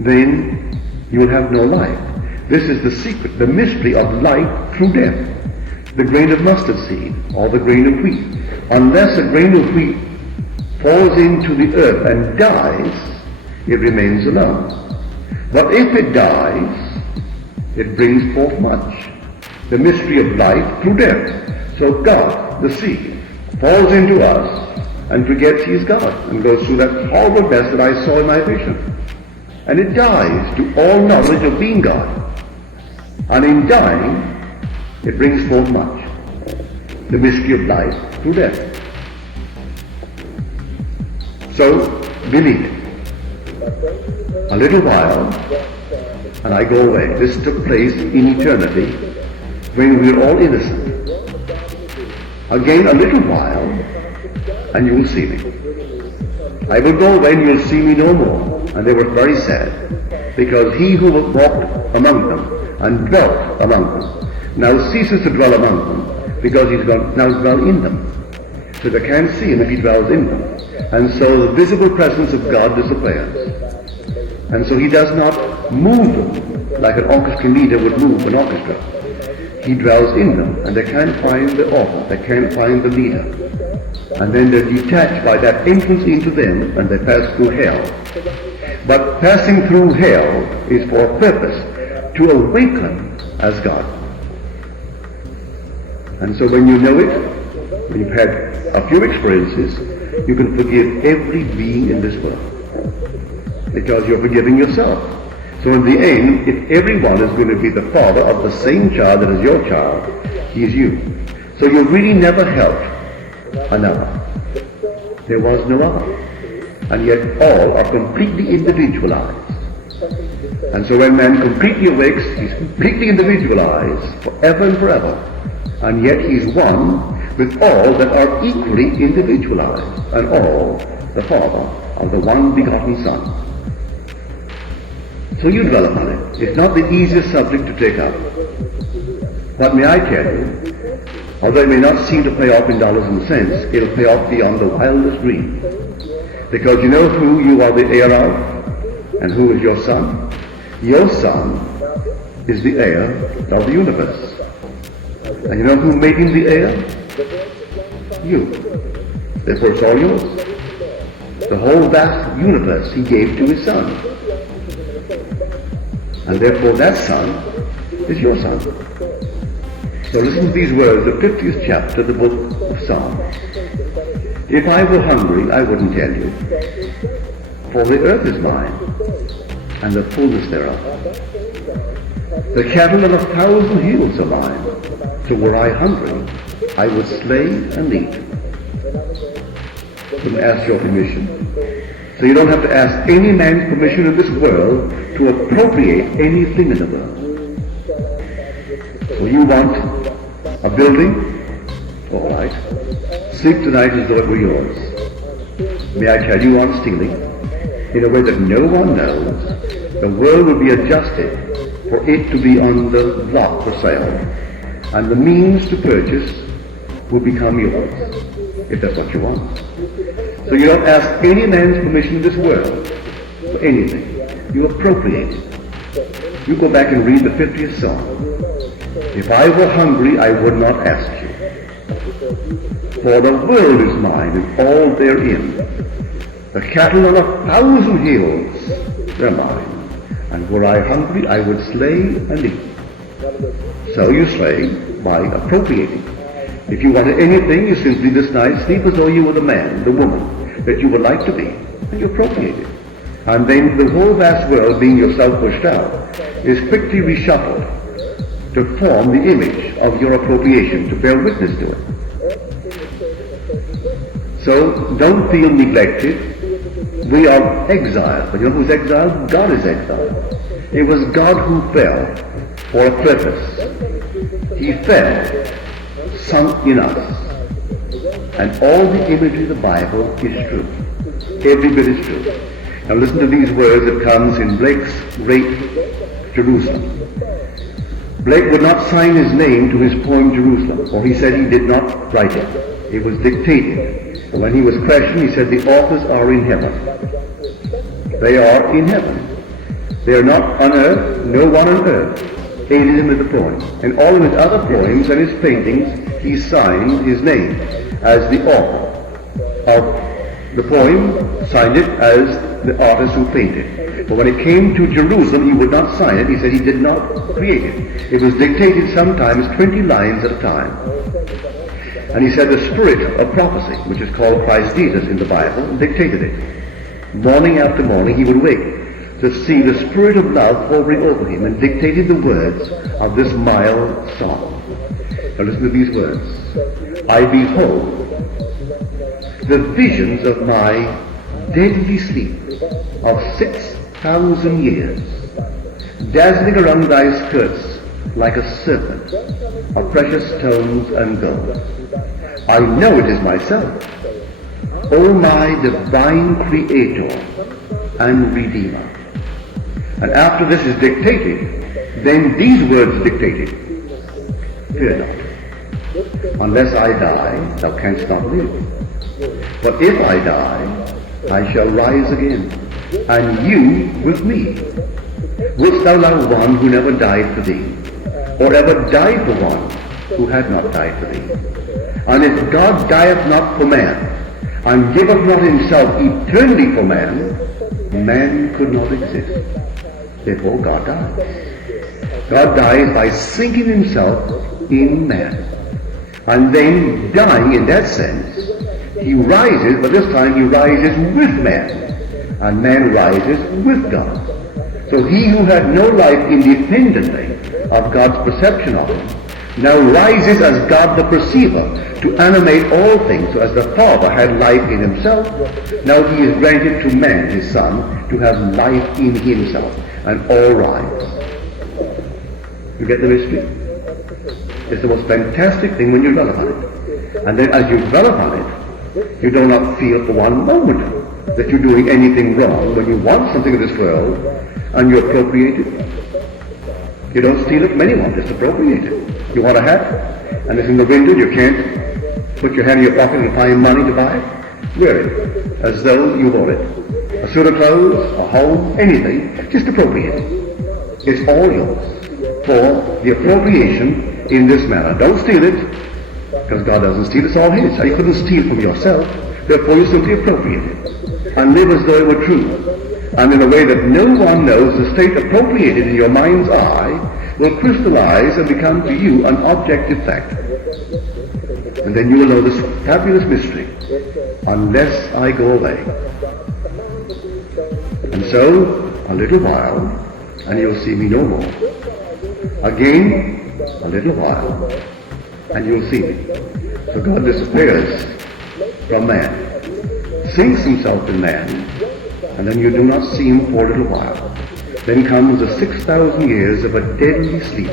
then you will have no life. This is the secret, the mystery of life through death. The grain of mustard seed or the grain of wheat. Unless a grain of wheat falls into the earth and dies, it remains alone. But if it dies, it brings forth much. The mystery of life through death. So God, the seed, falls into us and forgets he is God and goes through that horrible death that I saw in my vision. And it dies to all knowledge of being God. And in dying, it brings forth much. The mystery of life through death. So, believe it. A little while, and I go away. This took place in eternity when we were all innocent. Again, a little while, and you will see me. I will go away and you will see me no more. And they were very sad, because he who walked among them and dwelt among them now ceases to dwell among them, because he's going now dwell in them. So they can't see him if he dwells in them. And so the visible presence of God disappears. And so he does not move them like an orchestra leader would move an orchestra. He dwells in them, and they can't find the author, they can't find the leader. And then they're detached by that entrance into them, and they pass through hell. But passing through hell is for a purpose, to awaken as God. And so when you know it, when you've had a few experiences, you can forgive every being in this world, because you're forgiving yourself. So in the end, if everyone is going to be the father of the same child that is your child, he is you. So you really never helped another. There was no other. And yet all are completely individualized. And so when man completely awakes, he's completely individualized forever and forever. And yet he's one with all that are equally individualized, and all the Father of the one begotten Son. So you dwell upon it. It's not the easiest subject to take up. But may I tell you, although it may not seem to pay off in dollars and cents, it'll pay off beyond the wildest dream. Because you know who you are the heir of, and who is your son? Your son is the heir of the universe. And you know who made him the heir? You. Therefore it's all yours. The whole vast universe he gave to his son. And therefore that son is your son. So listen to these words, the 50th chapter of the book of Psalms. If I were hungry, I wouldn't tell you. For the earth is mine, and the fullness thereof. The cattle on 1,000 hills are mine. So were I hungry, I would slay and eat. Couldn't ask your permission. So you don't have to ask any man's permission in this world to appropriate anything in the world. So you want a building? All right. Sleep tonight as though it were yours. May I tell you on stealing, in a way that no one knows, the world will be adjusted for it to be on the block for sale, and the means to purchase will become yours, if that's what you want. So you don't ask any man's permission in this world for anything. You appropriate it. You go back and read the 50th Psalm. If I were hungry, I would not ask you. For the world is mine and all therein. The cattle on 1,000 hills, they're mine. And were I hungry, I would slay and eat. So you slay by appropriating. If you wanted anything, you simply this night sleep as though you were the man, the woman that you would like to be, and you appropriate it. And then the whole vast world, being yourself pushed out, is quickly reshuffled to form the image of your appropriation, to bear witness to it. So don't feel neglected. We are exiled. But you know who's exiled? God is exiled. It was God who fell for a purpose. He fell, sunk in us. And all the imagery of the Bible is true. Every bit is true. Now listen to these words that comes in Blake's great Jerusalem. Blake would not sign his name to his poem Jerusalem, for he said he did not write it. It was dictated. And when he was questioned, he said the authors are in heaven. They are in heaven. They are not on earth, no one on earth aided him with the poem. In all of his other poems and his paintings, he signed his name as the author of the poem, signed it as the artist who painted. But when it came to Jerusalem, he would not sign it. He said he did not create it. It was dictated sometimes 20 lines at a time. And he said the spirit of prophecy, which is called Christ Jesus in the Bible, dictated it. Morning after morning he would wake to see the spirit of love hovering over him and dictated the words of this mild song. Now listen to these words. I behold the visions of my deadly sleep of 6,000 years, dazzling around thy skirts like a serpent of precious stones and gold. I know it is myself, O my divine Creator and Redeemer. And after this is dictated, then these words dictated. Fear not. Unless I die, thou canst not live. But if I die, I shall rise again, and you with me. Wouldst thou love one who never died for thee, or ever died for one who had not died for thee? And if God dieth not for man, and giveth not himself eternally for man, man could not exist. Therefore God dies. God dies by sinking himself in man. And then dying in that sense, he rises, but this time he rises with man. And man rises with God. So he who had no life independently of God's perception of him, now rises as God the perceiver to animate all things. So as the Father had life in himself, now he is granted to man, his Son, to have life in himself. And all rise. You get the mystery? It's the most fantastic thing when you dwell upon it. And then as you dwell upon it, you do not feel for one moment that you're doing anything wrong when you want something of this world and you appropriate it. You don't steal it from anyone, just appropriate it. You want a hat, and it's in the window, you can't put your hand in your pocket and find money to buy it. Wear it, as though you bought it. A suit of clothes, a home, anything, just appropriate it. It's all yours for the appropriation in this manner. Don't steal it, because God doesn't steal, it's all his. You couldn't steal from yourself, therefore you simply appropriate it and live as though it were true. And in a way that no one knows, the state appropriated in your mind's eye will crystallize and become to you an objective fact. And then you will know this fabulous mystery, unless I go away. And so, a little while, and you'll see me no more. Again, a little while, and you'll see me. So God disappears from man, sinks himself in man, and then you do not see him for a little while. Then comes the 6,000 years of a deadly sleep,